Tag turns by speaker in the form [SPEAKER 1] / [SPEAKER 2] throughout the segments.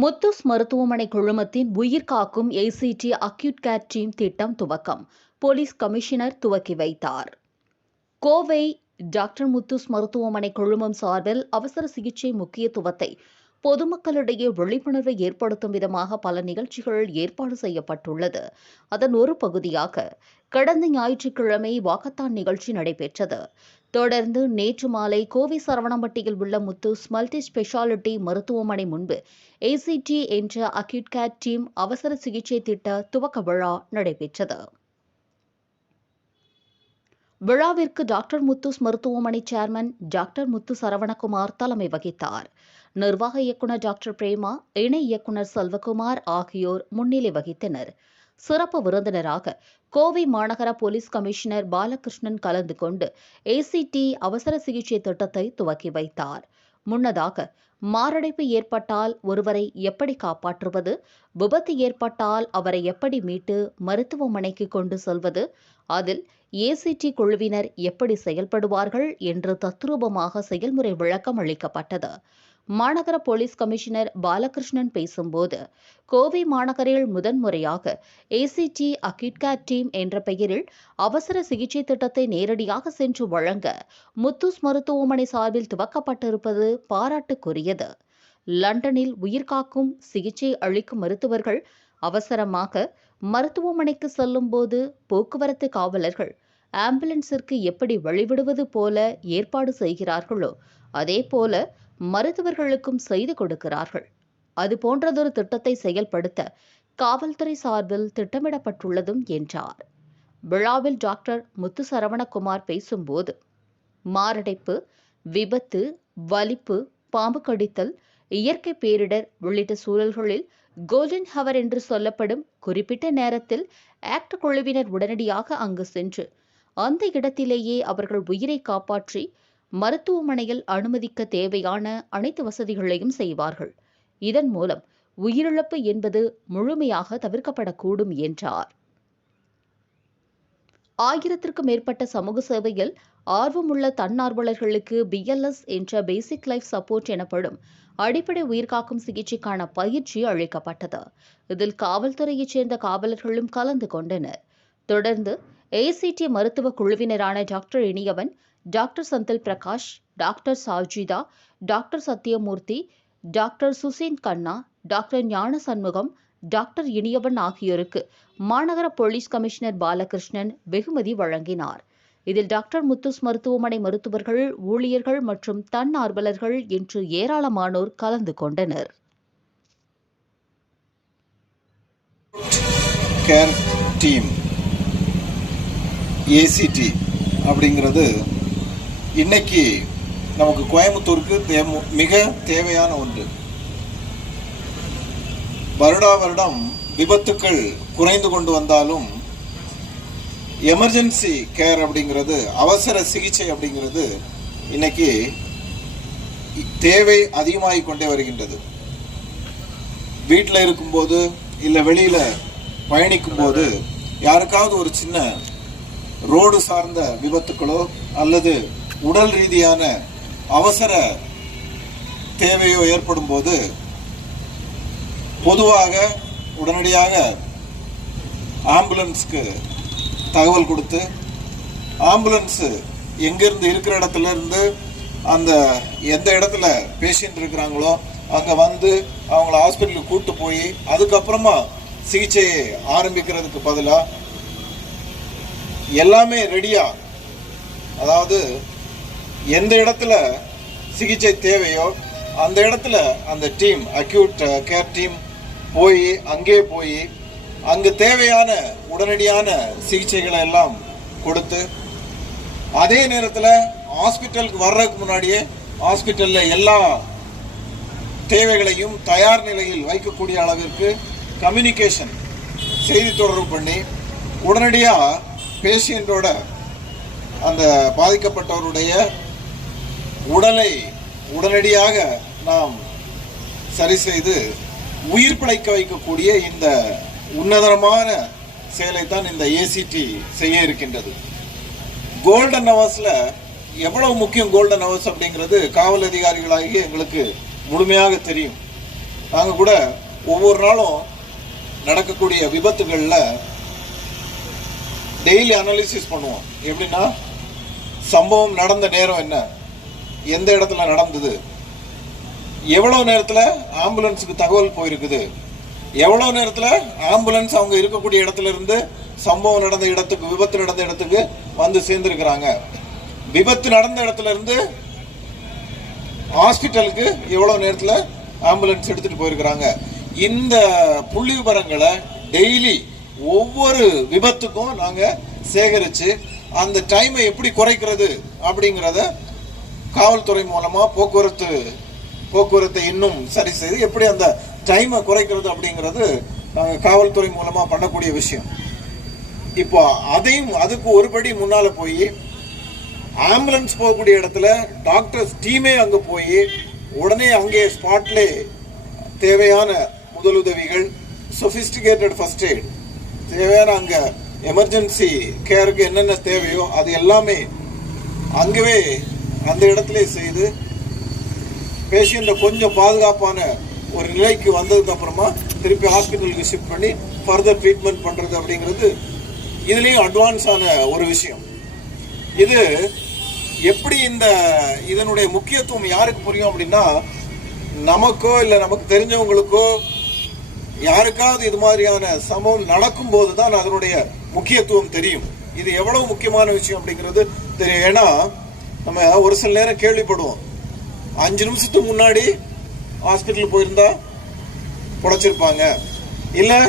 [SPEAKER 1] முத்துஸ் மருத்துவமனை குழுமத்தின் உயிர் காக்கும் ஏசிடி அக்யூட் கேர் டீம் திட்டம் துவக்கம். போலீஸ் கமிஷனர் துவக்கி வைத்தார். கோவை டாக்டர் முத்துஸ் மருத்துவமனை குழுமம் சார்பில் அவசர சிகிச்சை முக்கியத்துவத்தை பொதுமக்களிடையே விழிப்புணர்வை ஏற்படுத்தும் விதமாக பல நிகழ்ச்சிகள் ஏற்பாடு செய்யப்பட்டுள்ளது. அதன் ஒரு பகுதியாக கடந்த ஞாயிற்றுக்கிழமை வாக்கத்தான் நிகழ்ச்சி நடைபெற்றது. தொடர்ந்து நேற்று மாலை கோவை சரவணம்பட்டியில் உள்ள முத்துஸ் மல்டி ஸ்பெஷாலிட்டி மருத்துவமனை முன்பு ஏசிடி என்ற அக்யூட் கேர் டீம் அவசர சிகிச்சை திட்ட துவக்க விழா நடைபெற்றது. விழாவிற்கு டாக்டர் முத்துஸ் மருத்துவமனை சேர்மன் டாக்டர் முத்து சரவணகுமார் தலைமை வகித்தார். நிர்வாக இயக்குநர் டாக்டர் பிரேமா இணை இயக்குநர் செல்வகுமார் ஆகியோர் முன்னிலை வகித்தனர். சிறப்பு விருந்தினராக கோவை மாநகர போலீஸ் கமிஷனர் பாலகிருஷ்ணன் கலந்து கொண்டு ஏசிடி அவசர சிகிச்சை திட்டத்தை துவக்கி வைத்தார். முன்னதாக மாரடைப்பு ஏற்பட்டால் ஒருவரை எப்படி காப்பாற்றுவது விபத்து ஏற்பட்டால் அவரை எப்படி மீட்டு மருத்துவமனைக்கு கொண்டு செல்வது அதில் ஏசிடி குழுவினர் எப்படி செயல்படுவார்கள் என்று தத்ரூபமாக செயல்முறை விளக்கம் அளிக்கப்பட்டது. மாநகர போலீஸ் கமிஷனர் பாலகிருஷ்ணன் பேசும்போது கோவை மாநகரில் முதன்முறையாக ஏசிடி அக்யூட் டீம் என்ற பெயரில் அவசர சிகிச்சை திட்டத்தை நேரடியாக சென்று வழங்க முத்தூஸ் மருத்துவமனை சார்பில் துவக்கப்பட்டிருப்பது பாராட்டுக்குரியது. லண்டனில் உயிர்காக்கும் சிகிச்சை அளிக்கும் மருத்துவர்கள் அவசரமாக மருத்துவமனைக்கு செல்லும்போது போக்குவரத்து காவலர்கள் ஆம்புலன்ஸிற்கு எப்படி வழிவிடுவது போல ஏற்பாடு செய்கிறார்களோ அதேபோல மருத்துவர்களுக்கும் செய்து கொடுக்கிறார்கள். அது போன்றதொரு திட்டத்தை செயல்படுத்த காவல்துறை சார்பில் திட்டமிடப்பட்டுள்ளதும் என்றார். விழாவில் டாக்டர் முத்து சரவணகுமார் பேசும்போது மாரடைப்பு விபத்து வலிப்பு பாம்பு கடித்தல் இயற்கை பேரிடர் உள்ளிட்ட சூழல்களில் கோல்டன் ஹவர் என்று சொல்லப்படும் குறிப்பிட்ட நேரத்தில் ஆக்ட் குழுவினர் உடனடியாக அங்கு சென்று அந்த இடத்திலேயே அவர்கள் உயிரை காப்பாற்றி மருத்துவமனையில் அனுமதிக்க தேவையான அனைத்து வசதிகளையும் செய்வார்கள். இதன் மூலம் உயிரிழப்பு என்பது முழுமையாக தவிர்க்கப்படக்கூடும் என்றார். ஆயிரத்திற்கும் மேற்பட்ட சமூக சேவையில் ஆர்வமுள்ள தன்னார்வலர்களுக்கு பிஎல்எஸ் என்ற பேசிக் லைஃப் சப்போர்ட் எனப்படும் அடிப்படை உயிர்காக்கும் சிகிச்சைக்கான பயிற்சி அளிக்கப்பட்டது. இதில் காவல்துறையைச் சேர்ந்த காவலர்களும் கலந்து கொண்டனர். தொடர்ந்து ஏசிடி மருத்துவ குழுவினரான doctor Iniyavan doctor Senthil Prakash doctor Sajitha doctor Sathyamoorthy doctor Suzanne Kanna doctor Gnana Shanmugam doctor இனியவன் ஆகியோருக்கு மாநகர போலீஸ் கமிஷனர் பாலகிருஷ்ணன் வெகுமதி வழங்கினார். இதில் டாக்டர் முத்துஸ் மருத்துவமனை மருத்துவர்கள் ஊழியர்கள் மற்றும் தன்னார்வலர்கள் என்று ஏராளமானோர் கலந்து கொண்டனர்.
[SPEAKER 2] கேர் டீம் ஏசிடி அப்படிங்கிறது இன்னைக்கு நமக்கு கோயம்புத்தூருக்கு மிக தேவையான ஒன்று. வருடா வருடம் விபத்துக்கள் குறைந்து கொண்டு வந்தாலும் எமர்ஜென்சி கேர் அப்படிங்கிறது அவசர சிகிச்சை அப்படிங்கிறது இன்னைக்கு தேவை அதிகமாகிக் கொண்டே வருகின்றது. வீட்டில் இருக்கும்போது இல்லை வெளியில் பயணிக்கும்போது யாருக்காவது ஒரு சின்ன ரோடு சார்ந்த விபத்துக்களோ அல்லது உடல் ரீதியான அவசர தேவையோ ஏற்படும் போது பொதுவாக உடனடியாக ஆம்புலன்ஸ்க்கு தகவல் கொடுத்து ஆம்புலன்ஸு எங்கேருந்து இருக்கிற இடத்துல இருந்து அந்த எந்த இடத்துல பேஷண்ட் இருக்கிறாங்களோ அங்கே வந்து அவங்கள ஹாஸ்பிட்டலுக்கு கூட்டு போய் அதுக்கப்புறமா சிகிச்சையை ஆரம்பிக்கிறதுக்கு பதிலாக எல்லாமே ரெடியாக அதாவது எந்த இடத்துல சிகிச்சை தேவையோ அந்த இடத்துல அந்த டீம் அக்யூட் கேர் டீம் போய் அங்கே போய் அங்கு தேவையான உடனடியான சிகிச்சைகளை எல்லாம் கொடுத்து அதே நேரத்தில் ஹாஸ்பிட்டலுக்கு வர்றதுக்கு முன்னாடியே ஹாஸ்பிட்டலில் எல்லா தேவைகளையும் தயார் நிலையில் வைக்கக்கூடிய அளவிற்கு கம்யூனிகேஷன் செய்தி தொடர்பு பண்ணி உடனடியாக பேஷண்ட்டோட அந்த பாதிக்கப்பட்டவருடைய உடலை உடனடியாக நாம் சரி செய்து உயிர் பிழைக்க வைக்கக்கூடிய இந்த உன்னதமான செயலை தான் இந்த ஏசிடி செய்ய இருக்கின்றது. கோல்டன் ஹவர்ஸில் எவ்வளவு முக்கியம் கோல்டன் ஹவர்ஸ் அப்படிங்கிறது காவல் அதிகாரிகளாகி எங்களுக்கு முழுமையாக தெரியும். நாங்கள் கூட ஒவ்வொரு நாளும் நடக்கக்கூடிய விபத்துகளில் டெய்லி அனாலிசிஸ் பண்ணுவோம். எப்படின்னா சம்பவம் நடந்த நேரம் என்ன? எந்த இடத்துல நடந்தது? எவ்வளோ நேரத்தில் ஆம்புலன்ஸுக்கு தகவல் போயிருக்குது? எவ்வளோ நேரத்தில் ஆம்புலன்ஸ் அவங்க இருக்கக்கூடிய இடத்துல இருந்து சம்பவம் நடந்த இடத்துக்கு விபத்து நடந்த இடத்துக்கு வந்து சேர்ந்துருக்கிறாங்க. விபத்து நடந்த இடத்துல இருந்து ஹாஸ்பிட்டலுக்கு எவ்வளோ நேரத்தில் ஆம்புலன்ஸ் எடுத்துகிட்டு போயிருக்கிறாங்க? இந்த புள்ளி விவரங்களை டெய்லி ஒவ்வொரு விபத்துக்கும் நாங்கள் சேகரித்து அந்த டைமை எப்படி குறைக்கிறது அப்படிங்கிறத காவல்துறை மூலமாக போக்குவரத்து போக்குவரத்தை இன்னும் சரி செய்து எப்படி அந்த டைமை குறைக்கிறது அப்படிங்கிறது நாங்கள் காவல்துறை மூலமாக பண்ணக்கூடிய விஷயம். இப்போ அதையும் அதுக்கு ஒருபடி முன்னால் போய் ஆம்புலன்ஸ் போகக்கூடிய இடத்துல டாக்டர்ஸ் டீமே அங்கே போய் உடனே அங்கே ஸ்பாட்லே தேவையான முதலுதவிகள் சொஃபிஸ்டிகேட்டட் ஃபர்ஸ்ட் எய்ட் தேவையான அங்கே எமர்ஜென்சி கேருக்கு என்னென்ன தேவையோ அது எல்லாமே அங்கவே அந்த இடத்துல செய்து பேஷண்ட்டை கொஞ்சம் பாதுகாப்பான ஒரு நிலைக்கு வந்ததுக்கு அப்புறமா திருப்பி ஹாஸ்பிட்டலுக்கு ஷிஃப்ட் பண்ணி ஃபர்தர் ட்ரீட்மெண்ட் பண்ணுறது அப்படிங்கிறது இதுலேயும் அட்வான்ஸான ஒரு விஷயம். இது எப்படி இந்த இதனுடைய முக்கியத்துவம் யாருக்கு புரியும் அப்படின்னா நமக்கோ இல்லை நமக்கு தெரிஞ்சவங்களுக்கோ யாருக்காவது இது மாதிரியான சம்பவம் நடக்கும்போது தான் அதனுடைய முக்கியத்துவம் தெரியும். இது எவ்வளவு முக்கியமான விஷயம் அப்படிங்கிறது தெரியும். ஏன்னா நம்ம ஒரு சில நேரம் கேள்விப்படுவோம். அஞ்சு நிமிஷத்துக்கு முன்னாடி ஹாஸ்பிட்டல் போயிருந்தா பொழைச்சிருப்பாங்க. இல்லை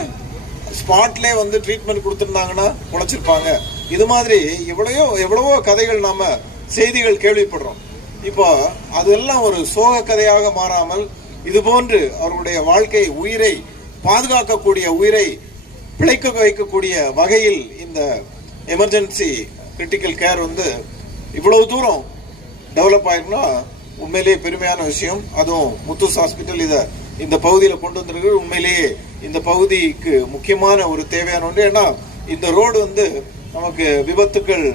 [SPEAKER 2] ஸ்பாட்லே வந்து ட்ரீட்மெண்ட் கொடுத்துருந்தாங்கன்னா பொழைச்சிருப்பாங்க. இது மாதிரி எவ்வளையோ எவ்வளவோ கதைகள் நாம செய்திகள் கேள்விப்படுறோம். இப்போ அதெல்லாம் ஒரு சோக கதையாக மாறாமல் இது போன்று அவர்களுடைய வாழ்க்கை உயிரை பாதுகாக்கக்கூடிய உயிரை பிழைக்க வைக்கக்கூடிய வகையில் இந்த எமர்ஜென்சி கிரிட்டிக்கல் கேர் வந்து இவ்வளவு தூரம் டெவலப் ஆயிருக்குன்னா உண்மையிலேயே பெருமையான விஷயம். அதுவும் முத்தூஸ் ஹாஸ்பிட்டல் இதை இந்த பகுதியில் கொண்டு வந்திருக்கு உண்மையிலேயே இந்த பகுதிக்கு முக்கியமான ஒரு தேவையான ஒன்று. ஏன்னா இந்த ரோடு வந்து நமக்கு விபத்துக்கள்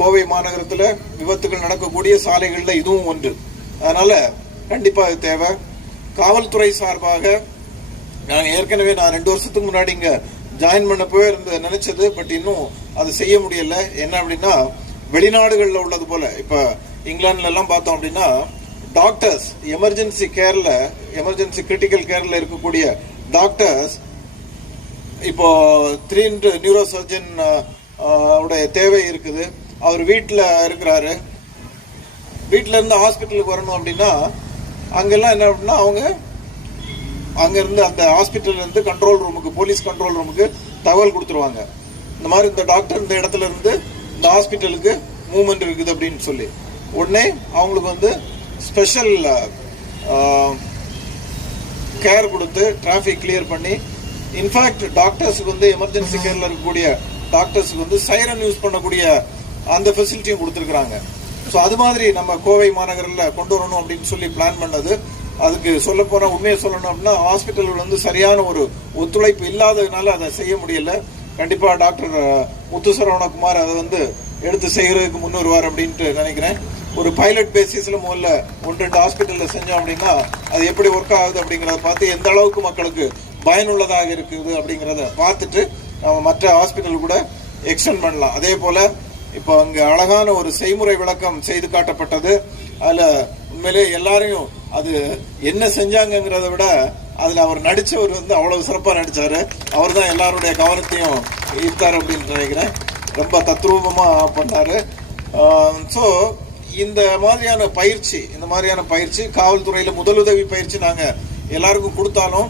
[SPEAKER 2] கோவை மாநகரத்தில் விபத்துக்கள் நடக்கக்கூடிய சாலைகளில் இதுவும் ஒன்று. அதனால் கண்டிப்பாக இது தேவை. காவல்துறை சார்பாக நான் ஏற்கனவே நான் ரெண்டு வருஷத்துக்கு முன்னாடி இங்கே ஜாயின் பண்ணப்பவே இருந்து நினச்சது. பட் இன்னும் அது செய்ய முடியலை. என்ன அப்படின்னா வெளிநாடுகளில் உள்ளது போல. இப்போ இங்கிலாந்துலலாம் பார்த்தோம் அப்படின்னா டாக்டர்ஸ் எமர்ஜென்சி கேரில் எமர்ஜென்சி கிரிட்டிக்கல் கேரில் இருக்கக்கூடிய டாக்டர்ஸ் இப்போ த்ரீ நியூரோ சர்ஜன் உடைய தேவை இருக்குது. அவர் வீட்டில் இருக்கிறாரு. வீட்டிலேருந்து ஹாஸ்பிட்டலுக்கு வரணும் அப்படின்னா அங்கெல்லாம் என்ன அப்படின்னா அவங்க அங்கேருந்து அந்த ஹாஸ்பிட்டல்லேருந்து கண்ட்ரோல் ரூமுக்கு போலீஸ் கண்ட்ரோல் ரூமுக்கு தகவல் கொடுத்துருவாங்க. இந்த மாதிரி இந்த டாக்டர் இந்த இடத்துல இருந்து இந்த ஹாஸ்பிட்டலுக்கு மூவ்மெண்ட் இருக்குது அப்படின்னு சொல்லி. உடனே அவங்களுக்கு வந்து ஸ்பெஷல் கேர் கொடுத்து டிராஃபிக் கிளியர் பண்ணி இன்ஃபேக்ட் டாக்டர்ஸுக்கு வந்து எமர்ஜென்சி கேர்ல இருக்கக்கூடிய டாக்டர்ஸுக்கு வந்து சைரன் யூஸ் பண்ணக்கூடிய அந்த ஃபெசிலிட்டியும் கொடுத்துருக்குறாங்க. ஸோ அது மாதிரி நம்ம கோவை மாநகரில் கொண்டு வரணும் அப்படின்னு சொல்லி பிளான் பண்ணது. அதுக்கு சொல்ல போன உண்மையை சொல்லணும் அப்படின்னா ஹாஸ்பிட்டல் வந்து சரியான ஒரு ஒத்துழைப்பு இல்லாததுனால அதை செய்ய முடியல. கண்டிப்பா டாக்டர் முத்துசரவணகுமார் முத்து சரவணகுமார் அதை வந்து எடுத்து செய்யறதுக்கு முன் வருவார் அப்படின்ட்டு நினைக்கிறேன். ஒரு பைலட் பேசிஸ்ல முதல்ல ஒன்று ரெண்டு ஹாஸ்பிட்டல்ல செஞ்சோம் அப்படின்னா அது எப்படி ஒர்க் ஆகுது அப்படிங்கறத பார்த்து எந்த அளவுக்கு மக்களுக்கு பயனுள்ளதாக இருக்குது அப்படிங்கிறத பார்த்துட்டு நம்ம மற்ற ஹாஸ்பிட்டல் கூட எக்ஸ்டெண்ட் பண்ணலாம். அதே போல இப்போ அங்கே அழகான ஒரு செய்முறை விளக்கம் செய்து காட்டப்பட்டது. அதில் உண்மையிலே எல்லாரையும் அது என்ன செஞ்சாங்கங்கிறத விட அதுல அவர் நடிச்சவர் வந்து அவ்வளவு சிறப்பா நடிச்சாரு. அவர் தான் எல்லாருடைய கவனத்தையும் ஈர்த்தார் அப்படின்னு நினைக்கிறேன். ரொம்ப தத்ரூபமா பண்ணாரு. ஸோ இந்த மாதிரியான பயிற்சி இந்த மாதிரியான பயிற்சி காவல்துறையில முதலுதவி பயிற்சி நாங்க எல்லாருக்கும் கொடுத்தாலும்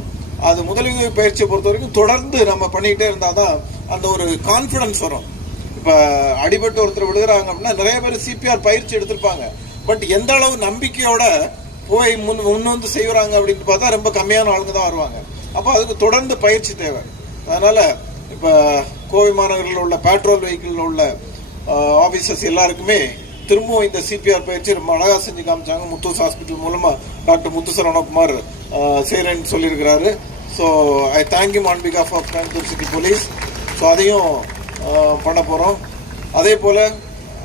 [SPEAKER 2] அது முதலுதவி பயிற்சியை பொறுத்த வரைக்கும் தொடர்ந்து நம்ம பண்ணிக்கிட்டே இருந்தாதான் அந்த ஒரு கான்ஃபிடன்ஸ் வரும். இப்ப அடிபட்டு ஒருத்தர் விழுகிறாங்க அப்படின்னா நிறைய பேர் சிபிஆர் பயிற்சி எடுத்திருப்பாங்க. பட் எந்த அளவு நம்பிக்கையோட போய் முன் முன் வந்து செய்கிறாங்க அப்படின்னு பார்த்தா ரொம்ப கம்மியான ஆளுங்க தான் வருவாங்க. அப்போ அதுக்கு தொடர்ந்து பயிற்சி தேவை. அதனால் இப்போ கோவை மாநகரில் உள்ள பெட்ரோல் வெஹிக்கிளில் உள்ள ஆபீசர்ஸ் எல்லாருக்குமே திரும்பவும் இந்த சிபிஆர் பயிற்சி ரொம்ப அழகா செஞ்சு காமிச்சாங்க. முத்தூஸ் ஹாஸ்பிட்டல் மூலமாக டாக்டர் முத்து சரவணகுமார் செய்கிறேன்னு சொல்லியிருக்கிறாரு. So I thank you on because of of Coimbatore city police so அதையும் பண்ண போகிறோம் அதே போல்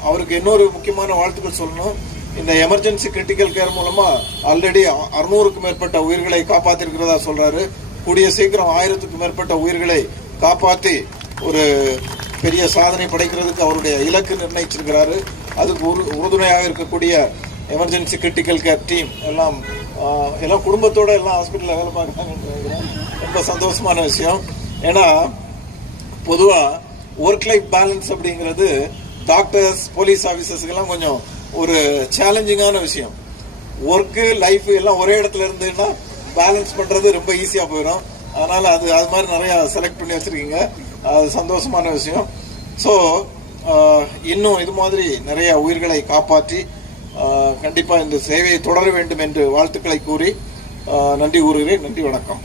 [SPEAKER 2] அவருக்கு இன்னொரு முக்கியமான வாழ்த்துக்கள் சொல்லணும். இந்த எமர்ஜென்சி கிரிட்டிக்கல் கேர் மூலமா ஆல்ரெடி அறுநூறுக்கும் மேற்பட்ட உயிர்களை காப்பாத்திருக்கிறதா சொல்றாரு. கூடிய சீக்கிரம் ஆயிரத்துக்கும் மேற்பட்ட உயிர்களை காப்பாத்தி ஒரு பெரிய சாதனை படைக்கிறதுக்கு அவருடைய இலக்கு நிர்ணயிச்சிருக்கிறாரு. அதுக்கு உரு உறுதுணையாக இருக்கக்கூடிய எமர்ஜென்சி கிரிட்டிக்கல் கேர் டீம் எல்லாம் எல்லாம் குடும்பத்தோட எல்லாம் ஹாஸ்பிட்டலில் வேலை பார்க்குறாங்க ரொம்ப சந்தோஷமான விஷயம். ஏன்னா பொதுவாக ஒர்க் லைஃப் பேலன்ஸ் அப்படிங்கிறது டாக்டர்ஸ் போலீஸ் ஆஃபீஸர்ஸ்க்கெல்லாம் கொஞ்சம் ஒரு சேலஞ்சிங்கான விஷயம். ஒர்க்கு லைஃப் எல்லாம் ஒரே இடத்துல இருந்துன்னா பேலன்ஸ் பண்றது ரொம்ப ஈஸியா போயிடும். அதனால அது அது மாதிரி நிறைய செலக்ட் பண்ணி வச்சிருக்கீங்க. அது சந்தோஷமான விஷயம். ஸோ இன்னும் இது மாதிரி நிறைய உயிர்களை காப்பாற்றி கண்டிப்பாக இந்த சேவையை தொடர வேண்டும் என்று வாழ்த்துக்களை கூறி நன்றி கூறுகிறேன். நன்றி வணக்கம்.